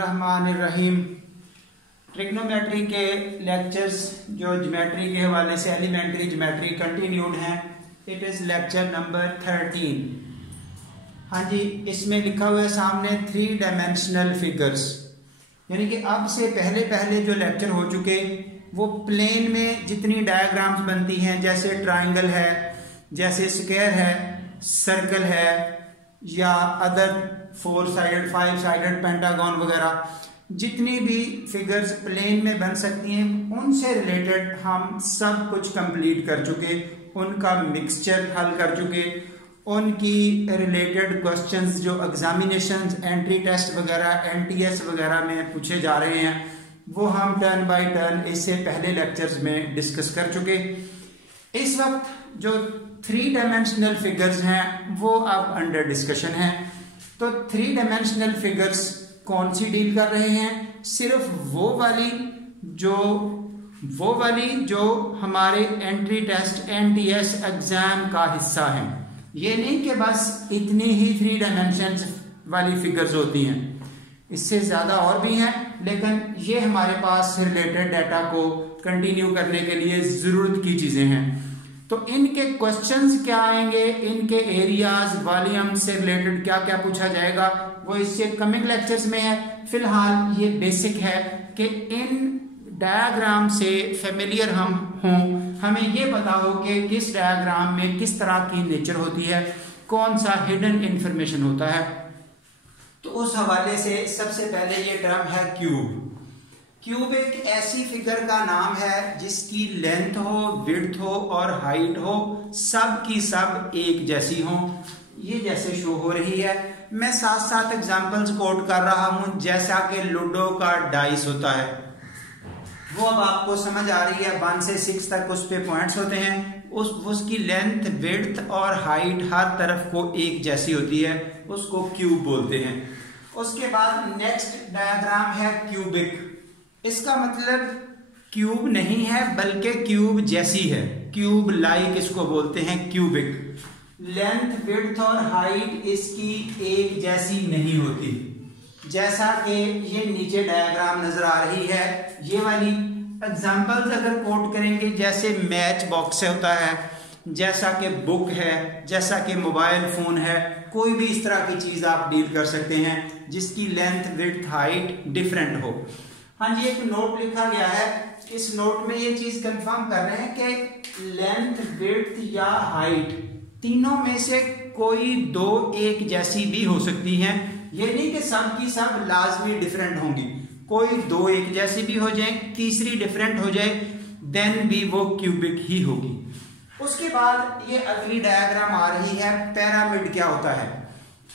बिस्मिल्लाहिर्रहमानिर्रहीम। ट्रिग्नोमेट्री के लेक्चर्स जो ज्योमेट्री के हवाले से एलिमेंट्री ज्योमेट्री कंटिन्यूड हैं। It is lecture number 13। हाँ जी, इसमें लिखा हुआ है सामने 3 डायमेंशनल फिगर्स, यानी कि अब से पहले पहले जो लेक्चर हो चुके वो प्लेन में जितनी डायग्राम्स बनती हैं, जैसे ट्राइंगल है, जैसे स्क्वायर है, सर्कल है, या अदर 4 साइडेड 5 साइडेड पेंटागन वगैरह, जितनी भी फिगर्स प्लेन में बन सकती हैं उनसे रिलेटेड हम सब कुछ कंप्लीट कर चुके, उनका मिक्सचर हल कर चुके, उनकी रिलेटेड क्वेश्चंस जो एग्जामिनेशंस एंट्री टेस्ट वगैरह एनटीएस वगैरह में पूछे जा रहे हैं वो हम टर्न बाय टर्न इससे पहले लेक्चर्स में डिस्कस कर चुके। इस वक्त जो 3 डायमेंशनल फिगर्स हैं वो अब अंडर डिस्कशन है। तो 3 डायमेंशनल फिगर्स कौन सी डील कर रहे हैं? सिर्फ वो वाली जो हमारे एंट्री टेस्ट एनटीएस एग्जाम का हिस्सा है। ये नहीं कि बस इतनी ही 3 डायमेंशंस वाली फिगर्स होती हैं, इससे ज्यादा और भी हैं, लेकिन ये हमारे पास रिलेटेड डाटा को कंटिन्यू करने के लिए जरूरत की चीजें हैं। तो इनके क्वेश्चंस क्या आएंगे, इनके एरियाज वॉल्यूम से रिलेटेड क्या क्या पूछा जाएगा, वो इससे कमिंग लेक्चर्स में है। फिलहाल ये बेसिक है कि इन डायग्राम से फेमिलियर हम हों, हमें ये पता हो कि किस डायग्राम में किस तरह की नेचर होती है, कौन सा हिडन इंफॉर्मेशन होता है। तो उस हवाले से सबसे पहले ये टर्म है क्यूब। क्यूब एक ऐसी फिगर का नाम है जिसकी लेंथ हो, विड्थ हो और हाइट हो, सब की सब एक जैसी हो। ये जैसे शो हो रही है, मैं साथ साथ एग्जांपल्स कोट कर रहा हूं, जैसा कि लूडो का डाइस होता है वो अब आपको समझ आ रही है। 1 से 6 तक उस पे पॉइंट्स होते हैं, उसकी लेंथ, विड्थ और हाइट हर तरफ को एक जैसी होती है, उसको क्यूब बोलते हैं। उसके बाद नेक्स्ट डायग्राम है क्यूबिक। इसका मतलब क्यूब नहीं है बल्कि क्यूब जैसी है, क्यूब लाइक इसको बोलते हैं क्यूबिक। लेंथ, विड्थ और हाइट इसकी एक जैसी नहीं होती, जैसा कि ये नीचे डायग्राम नजर आ रही है। ये वाली एग्जांपल्स अगर कोट करेंगे, जैसे मैच बॉक्स होता है, जैसा कि बुक है, जैसा कि मोबाइल फोन है, कोई भी इस तरह की चीज आप डील कर सकते हैं जिसकी लेंथ, विड्थ, हाइट डिफरेंट हो। हाँ जी, एक नोट लिखा गया है, इस नोट में ये चीज कंफर्म कर रहे हैं कि लेंथ, विड्थ या हाइट तीनों में से कोई 2 एक जैसी भी हो सकती हैं। ये नहीं कि सब की सब लाजमी डिफरेंट होंगी, कोई 2 एक जैसी भी हो जाए, तीसरी डिफरेंट हो जाए, देन भी वो क्यूबिक ही होगी। उसके बाद ये अगली डायग्राम आ रही है पिरामिड। क्या होता है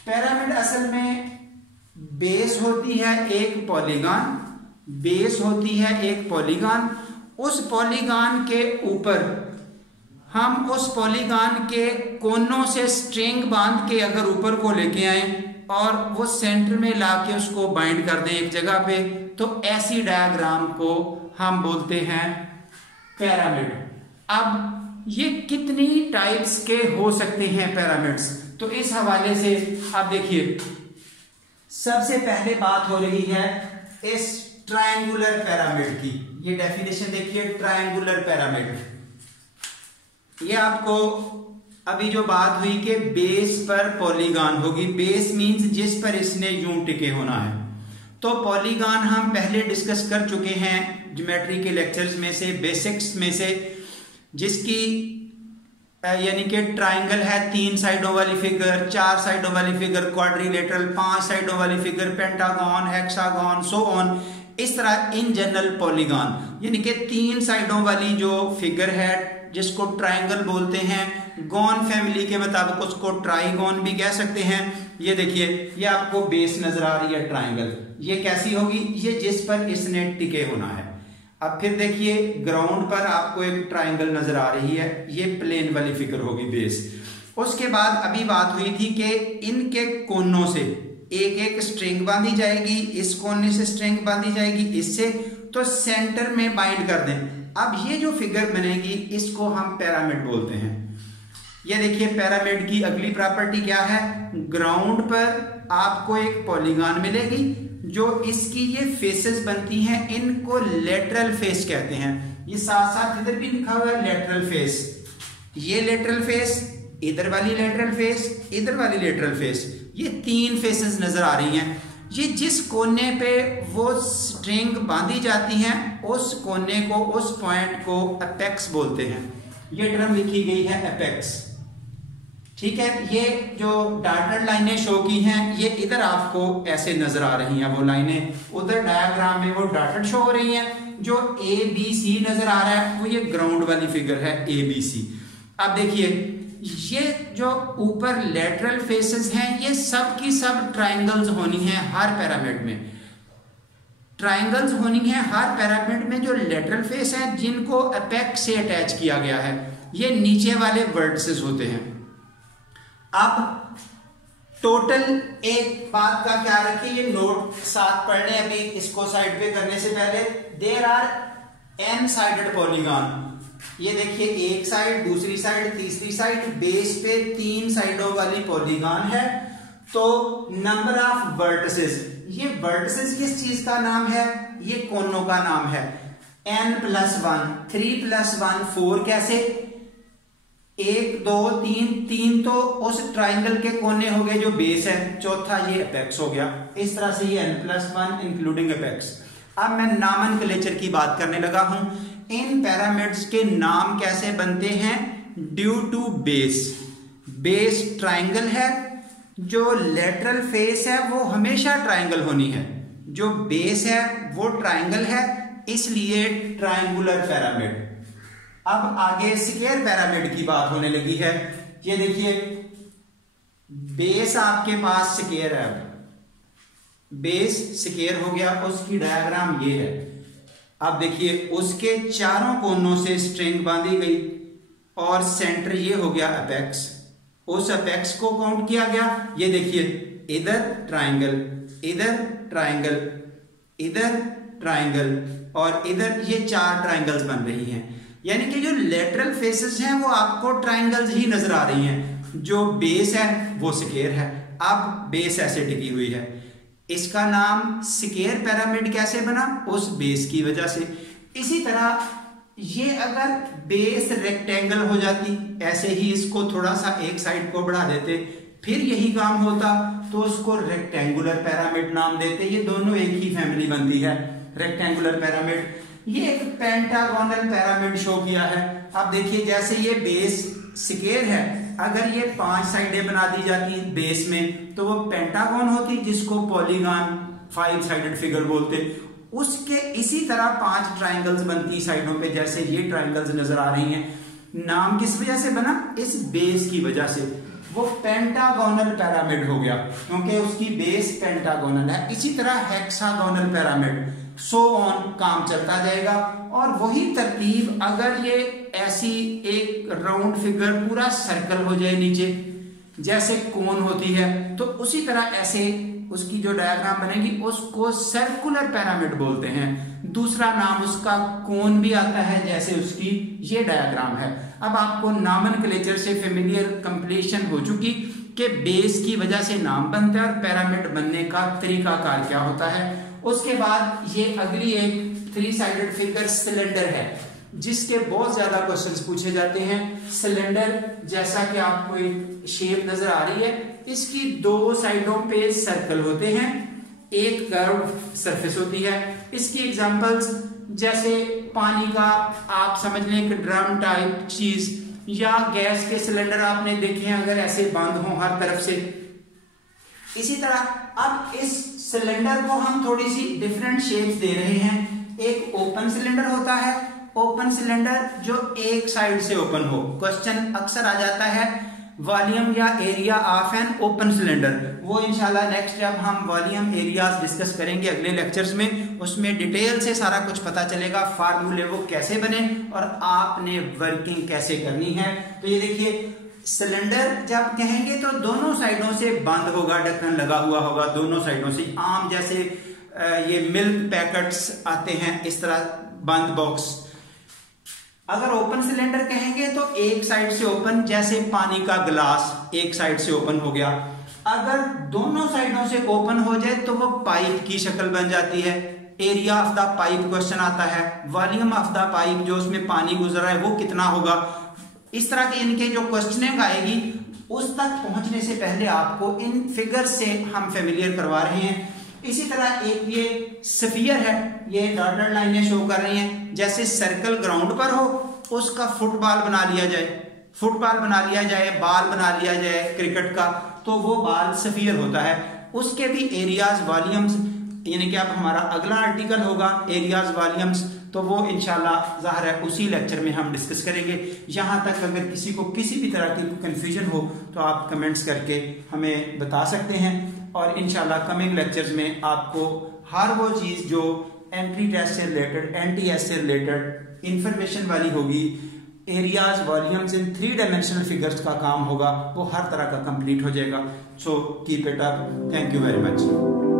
पिरामिड? असल में बेस होती है एक पॉलीगॉन, बेस होती है एक पॉलीगॉन, उस पॉलीगॉन के ऊपर हम उस पॉलीगॉन के कोनों से स्ट्रिंग बांध के अगर ऊपर को लेके आए और वो सेंटर में लाके उसको बाइंड कर दें एक जगह पे, तो ऐसी डायग्राम को हम बोलते हैं पिरामिड। अब ये कितनी टाइप्स के हो सकते हैं पिरामिड्स, तो इस हवाले से आप देखिए, सबसे पहले बात हो रही है इस ट्रायंगुलर पिरामिड की। ये डेफिनेशन देखिए, ट्रायंगुलर पिरामिड। ये आपको अभी जो बात हुई कि बेस पर पॉलीगॉन होगी, बेस मींस जिस पर इसने यूं टिके होना है। तो पॉलीगॉन हम पहले डिस्कस कर चुके हैं ज्योमेट्री के लेक्चर्स में से, बेसिक्स में से, जिसकी यानी कि ट्राइंगल है 3 साइडों वाली फिगर, 4 साइडों वाली फिगर, क्वाड्रिलेटरल 5 साइडों वाली figure, pentagon, hexagon, so on. इस तरह इन जनरल पॉलीगॉन यानी कि 3 साइडों वाली जो फिगर है जिसको ट्राइंगल बोलते हैं, गॉन फैमिली के मुताबिक उसको ट्राइगॉन भी कह सकते हैं। ये देखिए, ये आपको बेस नजर आ रही है ट्राइंगल, ये कैसी होगी? ये जिस पर इसने टिके होना है। अब फिर देखिए, ग्राउंड पर आपको एक ट्राइंगल नजर आ रही है, ये प्लेन वाली फिगर होगी बेस। उसके बाद अभी बात हुई थी कि इनके कोनों से एक एक स्ट्रिंग बांधी जाएगी, इस कोने से स्ट्रिंग बांधी जाएगी, इससे, तो सेंटर में बाइंड कर दें। अब ये जो फिगर बनेगी इसको हम पिरामिड बोलते हैं। ये देखिए, पिरामिड की अगली प्रॉपर्टी क्या है? ग्राउंड पर आपको एक पॉलीगॉन मिलेगी, जो इसकी ये फेसेस बनती हैं इनको लेटरल फेस कहते हैं। ये साथ साथ इधर भी लिखा हुआ है लेटरल फेस। ये लेटरल फेस, इधर वाली लेटरल फेस, इधर वाली लेटरल फेस, ये 3 फेसेस नजर आ रही हैं। ये जिस कोने पे वो स्ट्रिंग बांधी जाती हैं उस कोने को, उस पॉइंट को एपेक्स बोलते हैं। ये टर्म लिखी गई है एपेक्स, ठीक है। ये जो डॉटेड लाइनें शो की हैं ये इधर आपको ऐसे नजर आ रही हैं, वो लाइनें उधर डायग्राम में वो डॉटेड शो हो रही हैं। जो ABC नजर आ रहा है वो ये ग्राउंड वाली फिगर है ABC। अब देखिए ये जो ऊपर लेटरल फेसेस हैं ये सब की सब ट्राइंगल्स होनी है हर पिरामिड में। ट्राइंगल्स होनी है हर पिरामिड में। जो लेटरल फेस है जिनको एपेक्स से अटैच किया गया है ये नीचे वाले वर्टिसेस होते हैं। अब टोटल एक बात का ख्याल रखिए, ये नोट साथ पढ़ लें अभी इसको साइड पे करने से पहले। There are n sided polygon. ये देखिए एक साइड, दूसरी साइड, तीसरी साइड, बेस पे 3 साइडों वाली पॉलीगॉन है। तो नंबर ऑफ वर्टिसेस, ये वर्टिसेस किस चीज का नाम है? ये कोनों का नाम है। n+1, 3+1 4 कैसे? 1 2 3, 3 तो उस ट्राइंगल के कोने हो गए जो बेस है, चौथा ये एपेक्स हो गया। इस तरह से ये n+1 इंक्लूडिंग एपेक्स। अब मैं नॉमेनक्लेचर की बात करने लगा हूं। इन पिरामिड्स के नाम कैसे बनते हैं? Due to base. Base triangle है, जो लेटरल फेस है वो हमेशा ट्राइंगल होनी है। जो बेस है वो ट्राइंगल है, इसलिए ट्राइंगुलर पिरामिड। अब आगे स्क्वायर पिरामिड की बात होने लगी है। ये देखिए बेस आपके पास स्क्वायर है, बेस स्क्वायर हो गया, उसकी डायग्राम ये है। अब देखिए उसके चारों कोनों से स्ट्रिंग बांधी गई और सेंटर ये हो गया एपेक्स। उस एपेक्स को काउंट किया गया। ये देखिए इधर ट्राइंगल, इधर ट्राइंगल, इधर ट्राइंगल और इधर, ये 4 ट्राइंगल्स बन रही हैं। यानी कि जो लेटरल फेसेस हैं वो आपको ट्राइंगल्स ही नजर आ रही हैं। जो बेस है वो स्क्वायर है। अब बेस ऐसे टिकी हुई है। इसका नाम स्क्वायर पिरामिड कैसे बना? उस बेस की वजह से। इसी तरह ये अगर बेस रेक्टेंगल हो जाती, ऐसे ही इसको थोड़ा सा एक साइड को बढ़ा देते, फिर यही काम होता तो उसको रेक्टेंगुलर पिरामिड नाम देते। ये दोनों एक ही फैमिली बनती है, रेक्टेंगुलर पिरामिड। ये एक पेंटागोनल पिरामिड शो किया है। अब देखिए जैसे ये बेस स्क्वायर है, अगर ये 5 साइडें बना दी जाती बेस में तो वो पेंटागन होती, जिसको पॉलीगॉन 5 साइडेड फिगर बोलते। उसके इसी तरह 5 ट्राइंगल्स बनती साइडों पे, जैसे ये ट्राइंगल्स नजर आ रही हैं। नाम किस वजह से बना? इस बेस की वजह से। वो पेंटागोनल पिरामिड हो गया क्योंकि उसकी बेस पेंटागोनल है। इसी तरह हेक्सागोनल पिरामिड, सो ऑन, काम चलता जाएगा। और वही तरतीब अगर ये ऐसी एक राउंड फिगर पूरा सर्कल हो जाए नीचे, जैसे कोन होती है, तो उसी तरह ऐसे उसकी जो डायग्राम बनेगी उसको सर्कुलर पिरामिड बोलते हैं। दूसरा नाम उसका कोन भी आता है, जैसे उसकी ये डायग्राम है। अब आपको नॉमेनक्लेचर से फेमिलियर कंप्लीशन हो चुकी कि बेस की वजह से नाम बनता है और पिरामिड बनने का तरीकाकार क्या होता है। उसके बाद ये अगली एक 3 साइडेड फिगर सिलेंडर है, जिसके बहुत ज्यादा क्वेश्चंस पूछे जाते हैं। सिलेंडर जैसा कि आपको एक शेप नजर आ रही है, इसकी 2 साइडों पे सर्कल होते हैं, एक कर्व सरफेस होती है। इसकी एग्जांपल्स जैसे पानी का आप समझ लें एक ड्रम टाइप चीज, या गैस के सिलेंडर आपने देखे हैं अगर ऐसे बंद हो हर तरफ से। इसी तरह अब इस सिलेंडर को हम थोड़ी सी डिफरेंट शेप्स दे रहे हैं। एक ओपन सिलेंडर होता है, ओपन सिलेंडर जो एक साइड से ओपन हो। क्वेश्चन अक्सर आ जाता है वॉल्यूम या area of an open cylinder. वो इंशाल्लाह नेक्स्ट जब हम वॉल्यूम एरियाज डिस्कस करेंगे अगले लेक्चर्स में, उसमें डिटेल से सारा कुछ पता चलेगा, फार्मूले वो कैसे बने और आपने वर्किंग कैसे करनी है। तो ये देखिए सिलेंडर जब कहेंगे तो दोनों साइडों से बंद होगा, ढक्कन लगा हुआ होगा दोनों साइडों से। आम जैसे ये मिल्क पैकेट्स आते हैं इस तरह बंद बॉक्स। अगर ओपन सिलेंडर कहेंगे तो एक साइड से ओपन, जैसे पानी का गिलास एक साइड से ओपन हो गया। अगर दोनों साइडों से ओपन हो जाए तो वो पाइप की शक्ल बन जाती है। Area of the pipe question आता है, वॉल्यूम ऑफ द पाइप जो उसमें पानी गुजर रहा है वो कितना होगा। इस तरह के इनके जो क्वेश्चनिंग आएगी उस तक पहुंचने से पहले आपको इन फिगर से हम फेमिलियर करवा रहे हैं। इसी तरह एक ये स्फीयर है, ये डॉटेड लाइनें शो कर रही हैं, जैसे सर्कल ग्राउंड पर हो उसका फुटबॉल बना लिया जाए, फुटबॉल बना लिया जाए, बॉल बना लिया जाए क्रिकेट का, तो वो बॉल स्फीयर होता है। उसके भी एरियाज वॉल्यूम्स, यानी कि अब हमारा अगला आर्टिकल होगा एरियाज वॉल्यूम्स, तो वो इंशाल्लाह ज़ाहिर है उसी लेक्चर में हम डिस्कस करेंगे। यहाँ तक अगर किसी को किसी भी तरह की कंफ्यूजन हो तो आप कमेंट्स करके हमें बता सकते हैं, और इंशाल्लाह कमिंग लेक्चर्स में आपको हर वो चीज़ जो एंट्री टेस्ट से रिलेटेड, NTS से रिलेटेड इंफॉर्मेशन वाली होगी, एरियाज वॉल्यूम्स इन 3 डायमेंशनल फिगर्स का काम होगा, वो हर तरह का कंप्लीट हो जाएगा। So keep it up, thank you very much.